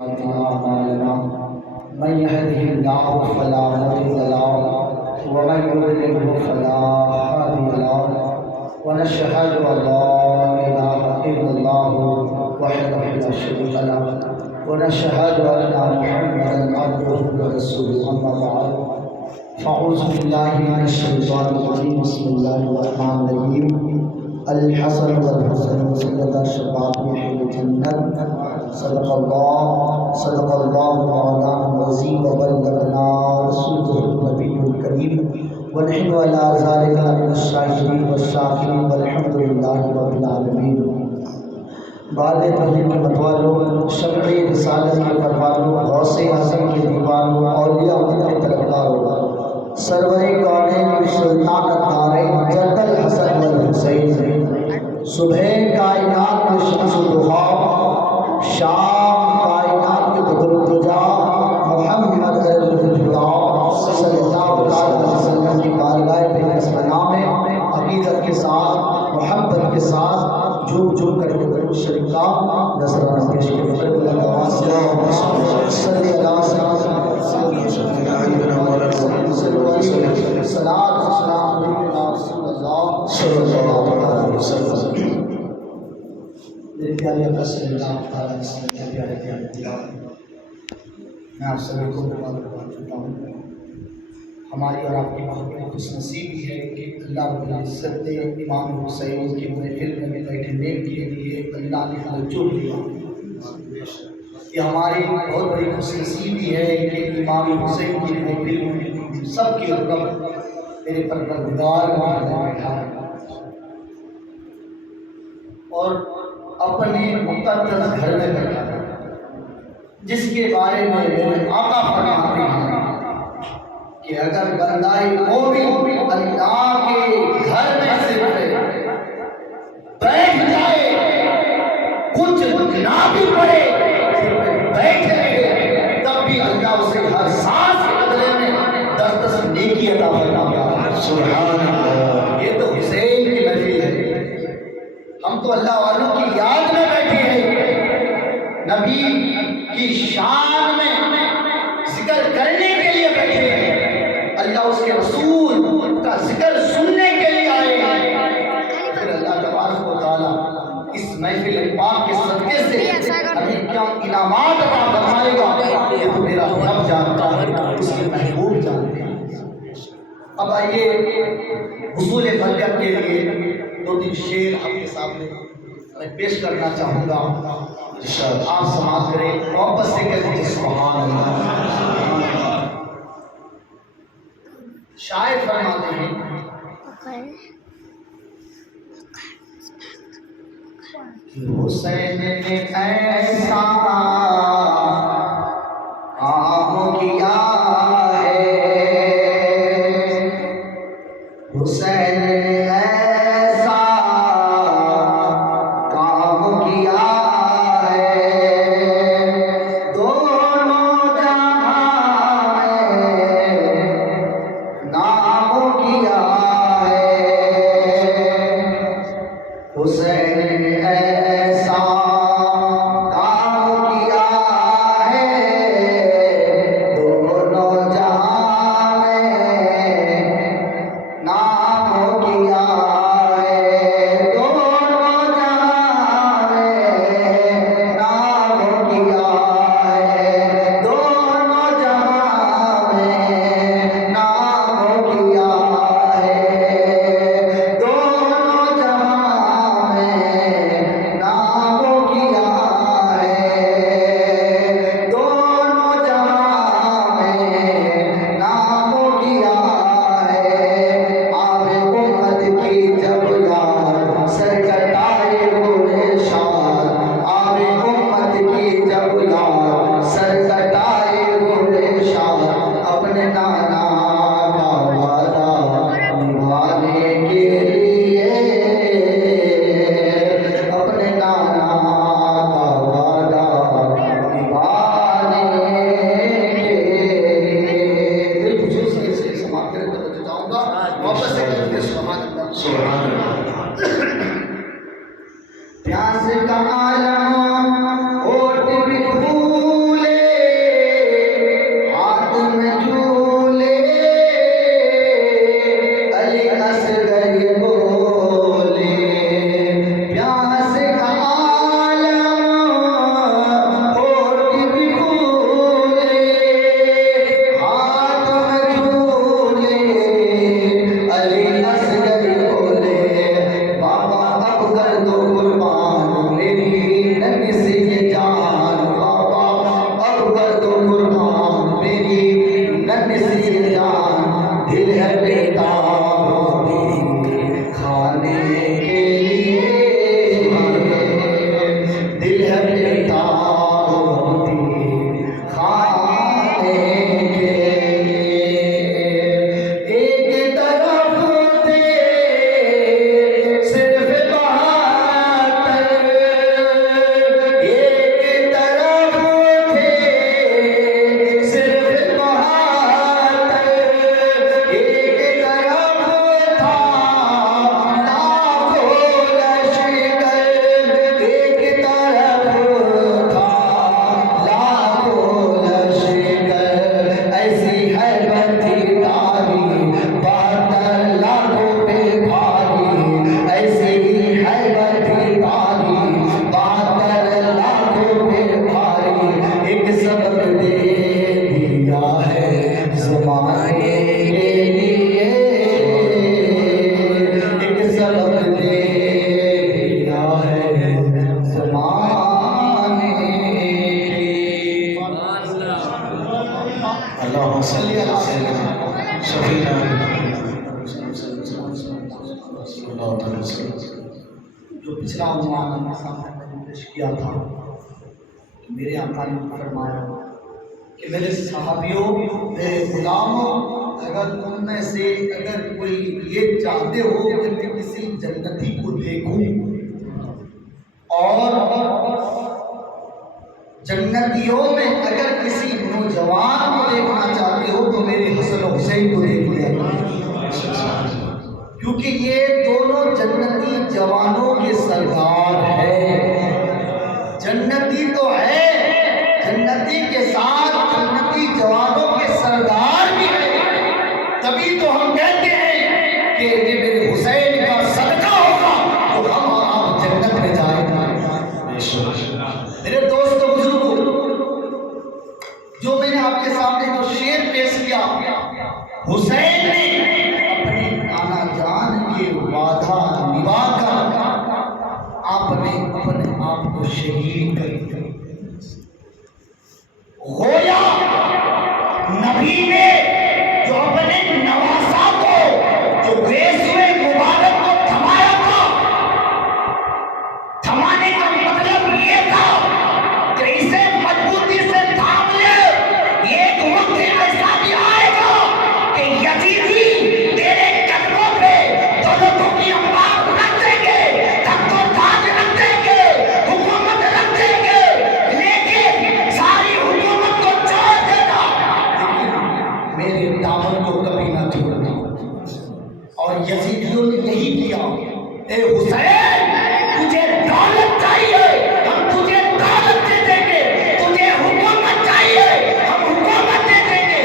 أعمالنا من يهده الله فلا مضل له ومن يضلل فلا هادي له ونشهد أن لا إله إلا الله وحده لا شريك له ونشهد أن محمدا عبده ورسوله أما بعد فأعوذ بالله من الشيطان الرجيم بسم الله الرحمن الرحيم الحسن والحسن سيد الشباب في الجنة صدق الله مولانا العظيم وبلغنا رسوله النبي الكريم ونحن على ذلك من الشاهدين والشاكرين والحمد لله رب العالمين. بعد توحید کے متوالوں، شمع رسالت کے پروانوں، غوث اعظم کے دیوانوں، اولیاء کے طلبگاروں، سرور کونین سلطان الدارین جد الحسن والحسین، صبح کائنات کے شمس الضحیٰ، شام کائنات کے بدر الدجا، محمد الہدیٰ صلی اللہ علیہ وسلم کی بارگاہ پہ اسمنام میں عقیدت کے ساتھ، محبت کے ساتھ جھوم جھوم کر کے درود شریف کا نذرانہ پیش کریں. صلی اللہ علیہ وسلم. میرے پیارے آقا صلی اللہ علیہ وسلم کے پیارے پیارے میں آپ سب کو مبارکباد دیتا ہوں. ہماری اور آپ کی بہت بڑی خوش نصیبی ہے کہ اللہ رب العزت نے امام حسین کی محفل میں بیٹھنے کے لیے اللہ نے توجہ دیا. یہ ہماری بہت بڑی خوش نصیبی ہے کہ امام حسین کی محفل میں سب کے رب میرے پروردگار نے بیٹھا اور اپنے مقدس گھر میں بیٹھا جس کے بارے میں میرے آقا فرماتے ہیں کہ اگر بندہ مومن اللہ کے گھر میں صرف بیٹھ جائے، کچھ نہ بھی پڑے، صرف بیٹھے رہے، تب بھی اللہ اسے ہر سانس کے بدلے میں 10 نیکی عطا فرماتا ہے. سبحان اللہ. یہ تو حسین کی محفل ہے. ہم تو اللہ والوں کی یاد میں بیٹھے ہیں، نبی کی شان میں ذکر کرنے کے لیے بیٹھے ہیں، اللہ اس کے رسول کا ذکر سننے کے لیے آئے ہیں. پھر اللہ تبارک و تعالیٰ اس محفل پاک کے صدقے سے ہمیں کیا انعامات عطا فرمائے گا یہ تو میرا رب جانتا ہے، اس کے محبوب جانتے ہیں. اب آئیے حصول برکت کے لیے 2-3 شعر آپ کے سامنے میں پیش کرنا چاہوں گا. آپ سماعت کریں، محبت سے کہتے ہیں سبحان اللہ. شاعر فرماتے ہیں کہ حسین نے ایسا کام کیا ہے، حسین نے ایسا کام کیا ہے، دونوں جہاں میں نام کیا ہے. حسین نے ایسا کام کیا اللهم صل علی سیدنا شفیعنا جو پچھلا عنوان میں نے پیش کیا تھا کہ میرے آقا نے فرمایا کہ میرے صحابیوں، میرے غلاموں، اگر تم میں سے اگر کوئی یہ چاہتے ہو کہ میں کسی جنتی کو دیکھوں اور جنتیوں میں اگر کسی نوجوان کو دیکھنا چاہتے ہو تو میرے حسن و حسین کو دیکھ لیا، کیونکہ یہ دونوں جنتی جوانوں کے سردار ہیں۔ جنتی تو ہے، جنتی کے ساتھ جنتی جوانوں کے سردار بھی ہیں، تبھی تو ہم کہتے ہیں کہ یہ میرے حسین کا صدقہ ہوگا تو ہم اور آپ جنت میں جائیں گے۔ میرے دوستو بزرگوں، جو میں نے آپ کے سامنے جو شعر پیش کیا، حسین نے اپنے نانا جان کے وعدہ نبھا کر آپ نے اپنے آپ کو شہید کر دیا۔ گویا نبی نے جو اپنے نواسا کو جو بیسوے مبارک کو تھمایا تھا، تھمانے کا مطلب یہ تھا کہ اسے مضبوطی سے تھام لے، ایک وقت ایسا بھی آئے گا کہ یزیدی تیرے قدموں پہ دولتوں کی انبار رکھ دیں گے، تخت و تاج رکھ دیں گے، حکومت رکھ دیں گے، لیکن ساری حکومت کو چھوڑ دینا، لیکن میرے دامن کو کبھی نہ چھوڑنا۔ اور یزیدیوں نے یہی کیا۔ اے حسین، تجھے دولت چاہیے، ہم تجھے دولت دے دیں گے، تجھے حکومت چاہیے، ہم حکومت دے دیں گے،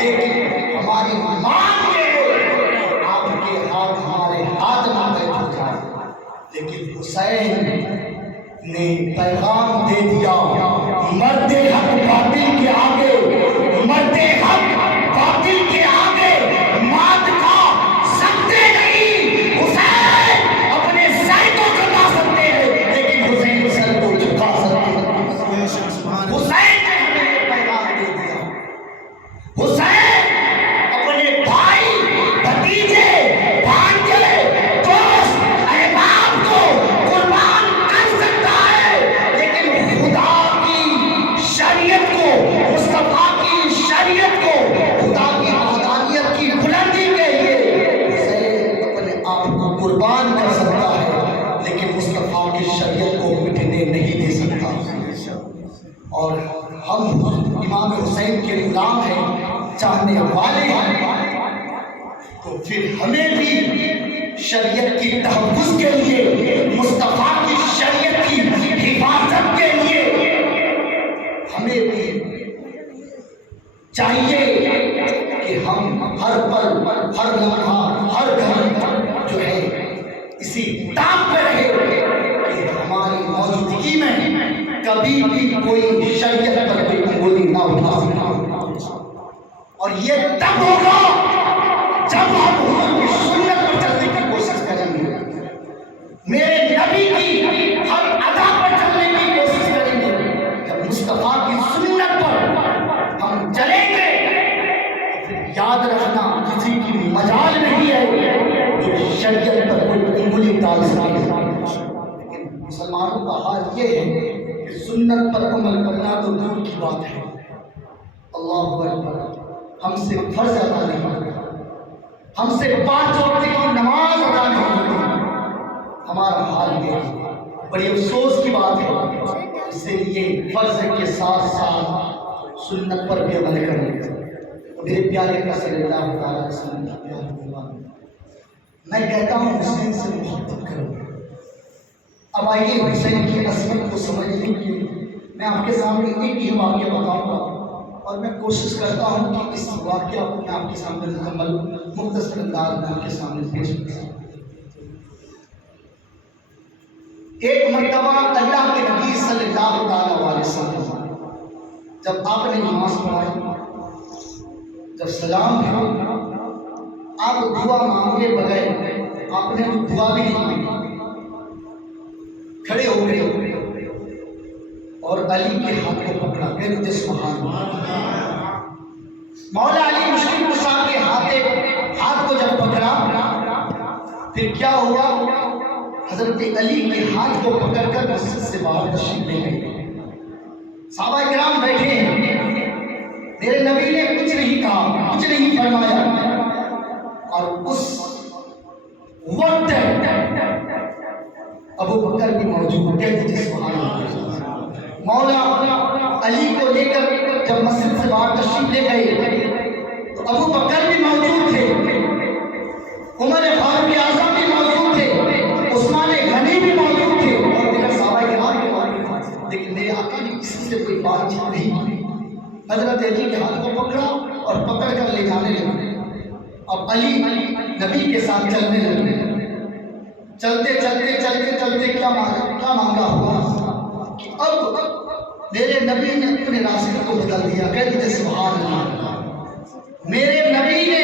لیکن ہماری مانگ یہ آپ کے ہاتھ ہمارے ہاتھ نہ بیٹھ جائے۔ لیکن حسین نے پیغام دے دیا، مرد حق باطل کے آگے، مرد حق باطل کے آگے مات کھا سکتے نہیں۔ حسین اپنے سر کو جھکا سکتے ہیں لیکن حسین سر کو جھکا سکتے ہیں۔ حسین نے ہمیں یہ پیغام دے دیا۔ حسین اپنے بھائی، بھتیجے، بھانجے، دوست، احباب کو قربان کر سکتا ہے، لیکن خدا کی شریعت کو، مصطفیٰ کی شریعت کو، خدا کی وحدانیت کی بلندی کے لیے حسین اپنے آپ کو قربان کر سکتا ہے، لیکن مصطفیٰ کی شریعت کو مٹنے نہیں دے سکتا۔ اور ہم امام حسین کے غلام ہیں، چاہنے والے ہیں، تو پھر ہمیں بھی شریعت کی تحفظ کے لیے، مصطفیٰ کی شریعت کی حفاظت کے لیے ہمیں بھی چاہیے کہ ہم ہر پل، ہر لمحہ، ہر گھڑی جو ہے اسی تاب پہ رہے کہ ہماری موجودگی میں کبھی بھی کوئی شریعت پر کوئی انگلی نہ اٹھا سکتا۔ اور یہ تب ہوگا جب ہم حضور کی سنت پر چلنے کی کوشش کریں گے، میرے نبی کی ہر ادا پر چلنے کی کوشش کریں گے۔ جب مصطفیٰ کی سنت پر ہم چلیں گے تو پھر یاد رکھنا کسی کی مجال نہیں ہے جو شریعت پر کوئی انگلی ڈال سکے۔ لیکن مسلمانوں کا حال یہ ہے کہ سنت پر عمل کرنا تو دور کی بات ہے۔ اللہ اکبر، ہم سے فرض ادا نہیں ہوتا، ہم سے 5 وقت کی نماز ادا نہیں ہوتی۔ ہمارا حال یہ ہے، بڑی افسوس کی بات ہے۔ اس لیے فرض کے ساتھ ساتھ سنت پر بھی عمل کریں۔ میرے پیارے کا صلی اللہ تعالیٰ وسلم کی پیاری دیوان، میں کہتا ہوں حسین سے محبت کرو۔ اب آئیے حسین کی عظمت کو سمجھنے کے لیے میں آپ کے سامنے ایک ہی واقعہ بتاؤں گا، اور میں کوشش کرتا ہوں کہ اس واقعہ کو میں آپ کے سامنے مکمل مختصر انداز میں آپ کے سامنے پیش کروں۔ ایک مرتبہ اللہ کے نبی صلی اللہ علیہ وسلم جب آپ نے نماز پڑھائی، جب سلام پھرا، آپ دعا مانگے بغیر آپ نے دعا بھی نہیں مانگی، کھڑے ہو گئے اور علی کے ہاتھ کو پکڑا، کہ سبحان اللہ، مولا پھر کیا ہوا؟ حضرت علی کے ہاتھ کو پکڑ کر مسجد سے باہر تشریف لے گئے۔ صحابہ کرام بیٹھے ہیں، میرے نبی نے کچھ نہیں کہا، کچھ نہیں فرمایا، اور اس وقت ابو بکر بھی موجود ہے۔ سبحان اللہ۔ مولا علی کو لے کر جب مسجد سے باہر تشریف لے گئے تو ابو بکر بھی موجود تھے، عمر فاروق اعظم بھی موجود تھے، عثمان غنی بھی موجود تھے، اور دیگر صحابہ کرام بھی موجود تھے، لیکن میرے آقا نے کسی سے کوئی بات چیت نہیں کی۔ حضرت علی کے ہاتھ کو پکڑا اور پکڑ کر لے جانے لگے۔ اب علی نبی کے ساتھ چلنے لگے۔ چلتے چلتے چلتے چلتے کیا معاملہ ہوا کہ اب میرے نبی نے اپنے راستے کو بدل دیا۔ کہتے ہیں سبحان اللہ، میرے نبی نے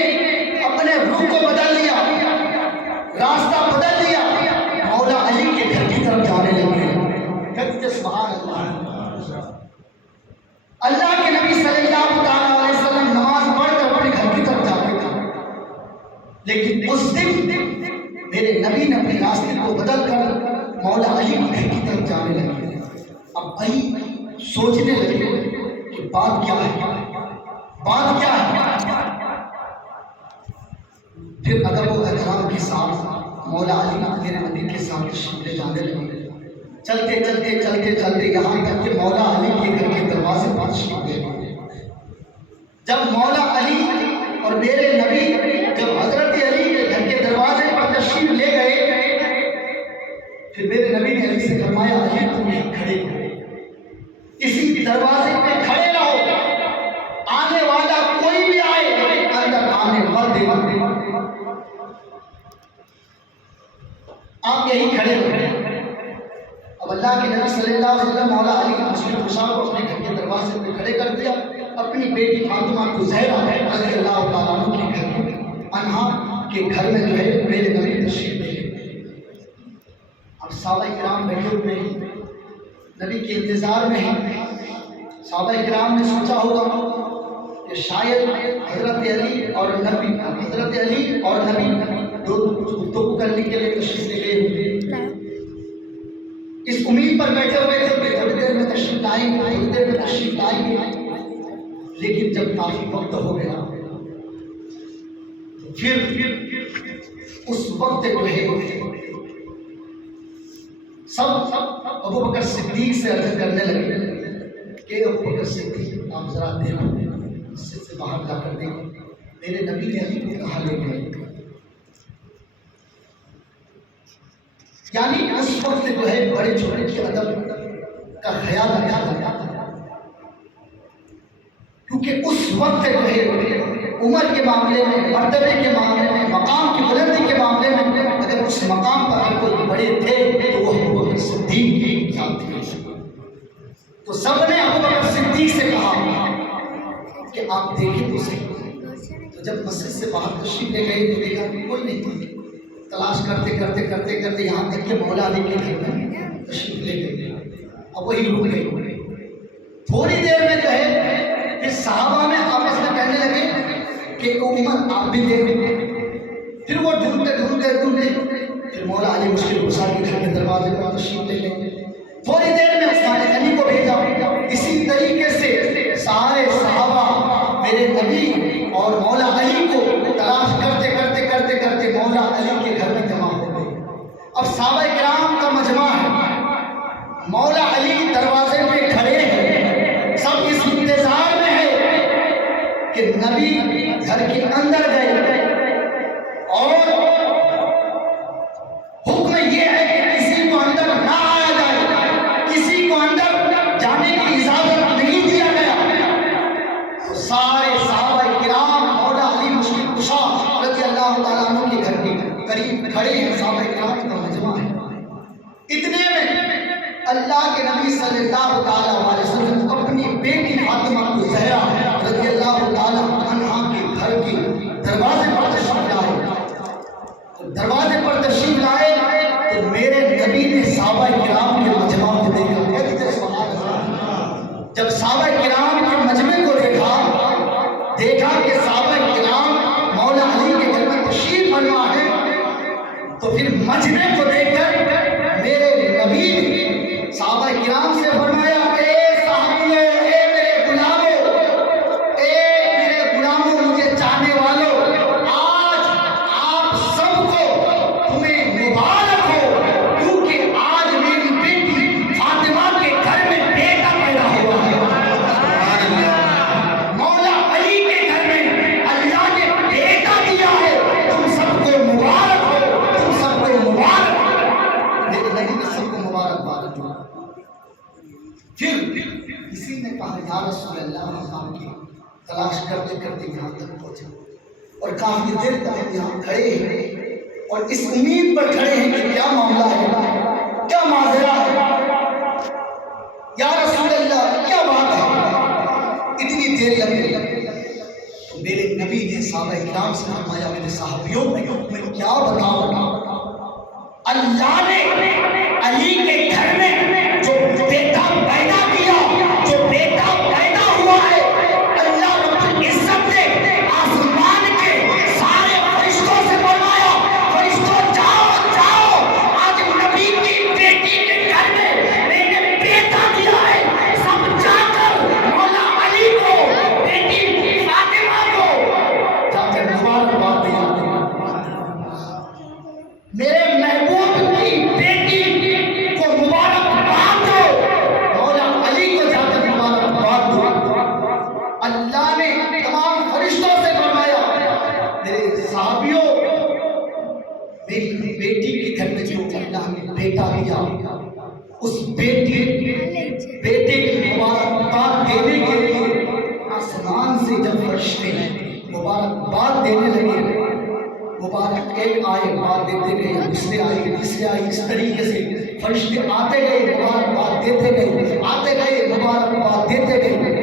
اپنے رخ کو بدل دیا، راستہ بدل دیا، مولا علی کے گھر کی طرف جانے لگے۔ کہتے ہیں سبحان اللہ۔ اللہ کے نبی صلی اللہ علیہ وسلم نماز پڑھ کر اپنے گھر کی طرف جاتے تھے، لیکن اس دن میرے نبی نے اپنے راستے کو بدل کر مولا علی کے گھر کی طرف جانے لگے۔ اب علی سوچنے لگے کہ بات کیا ہے، بات کیا ہے۔ پھر ادب و احترام کے ساتھ مولا علی میرے نبی کے ساتھ تشریف لے جانے لگے۔ چلتے چلتے چلتے چلتے یہاں تک کہ مولا علی کے گھر کے دروازے پر تشریف لے گئے۔ جب مولا علی اور میرے نبی جب حضرت علی کے گھر کے دروازے پر تشریف لے گئے، پھر میرے نبی نے علی سے فرمایا، علی تم یہیں کھڑے ہو، اسی دروازے پہ کھڑے رہو، آنے والا کوئی بھی آئے اندر آنے مت دینا، آپ یہیں کھڑے رہو۔ اب اللہ کے نبی صلی اللہ علیہ وسلم مولا علی مشکل خوشا کو اپنے گھر کے دروازے پہ کھڑے کر دیا۔ اپنی بیٹی فاطمہ کو زہرا رضی اللہ تعالیٰ عنہ کے گھر میں، انہا کے گھر میں جو ہے میرے نبی تشریف لے گئے۔ اب صحابہ کرام بیٹھے ہوئے ہیں، نبی کے انتظار میں ہیں۔ صحابہ کرام نے سوچا ہوگا کہ شاید حضرت علی اور نبی دونوں کچھ گفتگو کرنے کے لیے تشریف لے گئے ہوئے، اس امید پر بیٹھے ہوئے تھے کہ تھوڑی دیر میں تشریف لائیں گے، تھوڑی دیر میں تشریف لائیں گے۔ لیکن جب کافی وقت ہو گیا تو پھر اس وقت جو ہے سب ابو بکر صدیق سے عرض کرنے لگے کہ ابو بکر صدیق آپ ذرا دیکھو، مسجد سے باہر جا کر دیکھو، میرے نبی نے علی کو کہا لے گئے۔ یعنی اس وقت جو ہے بڑے چھوٹے کے ادب کا خیال رکھا جاتا تھا، کیونکہ اس وقت جو ہے عمر کے معاملے میں، مرتبے کے معاملے میں، مقام کی بلندی کے معاملے میں اگر اس مقام پر اگر کوئی بڑے تھے تو وہ ابو بکر صدیق کی ذات تھی۔ تو سب نے ابو بکر صدیق سے کہا کہ آپ دیکھیں تو صحیح۔ تو جب مسجد سے باہر تشریف لے گئے تو دیکھا کہ کوئی نہیں تھی، تلاش کرتے کرتے کرتے کرتے یہاں تک کہ مولا علی کے گھر میں تشریف لے گئے۔ اب وہی رک گئے۔ تھوڑی دیر میں جو ہے پھر صحابہ میں آپس میں کہنے لگے کہ عمر آپ بھی دیکھیں۔ پھر وہ ڈھونڈتے ڈھونڈتے ڈھونڈتے پھر مولا علی مشکل کشا کے گھر کے دروازے پر تشریف لے گئے۔ تھوڑی دیر میں عثمان غنی کو بھیجا۔ اسی طریقے سے سارے صحابہ میرے نبی اور مولا علی کو تلاش کرتے کرتے کرتے کرتے مولا علی کے گھر میں جمع ہو گئے۔ اب صحابہ کرام کا مجمع ہے، مولا علی دروازے پہ کھڑے ہیں، سب اس انتظار میں ہے کہ نبی گھر کے اندر گئے، اور حکم یہ ہے کہ کسی کو اندر نہ آیا جائے، کسی کو اندر جانے کی اجازت نہیں دیا گیا۔ تو سارے صحابہ کرام مولا علی مشکل کشا رضی اللہ تعالیٰ عنہ کے گھر کے قریب کھڑے ہیں، صحابہ کرام کا مجمع ہے۔ اتنے میں اللہ کے نبی صلی اللہ تعالیٰ علیہ وسلم اپنی بیٹی فاطمہ کو زہرا رضی اللہ تعالیٰ عنہا کے گھر کے دروازے پر تشریف لائے۔ دروازے پر تشریف لائے تو میرے نبی نے صحابہ کرام کے مجمع کو دیکھا۔ جب صحابہ کرام کے مجمع کو دیکھا کہ صحابہ کرام مولا علی کے گھر میں تشریف فرما ہے، تو رسول اللہ ہم کی تلاش کرتے کرتے یہاں تک پہنچے اور کافی دیر تک ہم یہاں کھڑے ہیں اور اس امید پر کھڑے ہیں کہ کیا معاملہ ہے، کیا ماجرا ہے، یا رسول اللہ کیا بات ہے، اتنی دیر لگ گئی۔ تو میرے نبی نے صحابہ کرام سے فرمایا میرے صحابیوں میں کیا بتاؤں، اللہ نے علی کے گھر میں جو بیٹا پیدا کیا، جو بیٹا پیدا ہوا ہے، اللہ رب العزت نے آسمان کے سارے فرشتوں سے فرمایا فرشتوں جاؤ جاؤ، آج نبی کی بیٹی کے گھر میں میں نے بیٹا دیا ہے، سب جا کر مولا علی کو بیٹی فاطمہ کو جا کر مبارکباد دیا۔ میرے محبوب کی بیٹی کو مبارکباد دو، مولا علی کو جا کر مبارکباد دو۔ اللہ نے تمام فرشتوں سے فرمایا میرے صحابیوں، میری بیٹی کے گھر میں جو اللہ نے بیٹا دیا، اس بیٹے کی مبارکباد دینے کے لیے آسمان سے جب فرشتے مبارکباد دینے لگے، مبارک ایک آئے بات دیتے گئے، دوسرے آئے تیسرے آئے، اس طریقے سے فرشتے آتے گئے مبارکباد دیتے گئے، آتے گئے مبارکباد دیتے گئے۔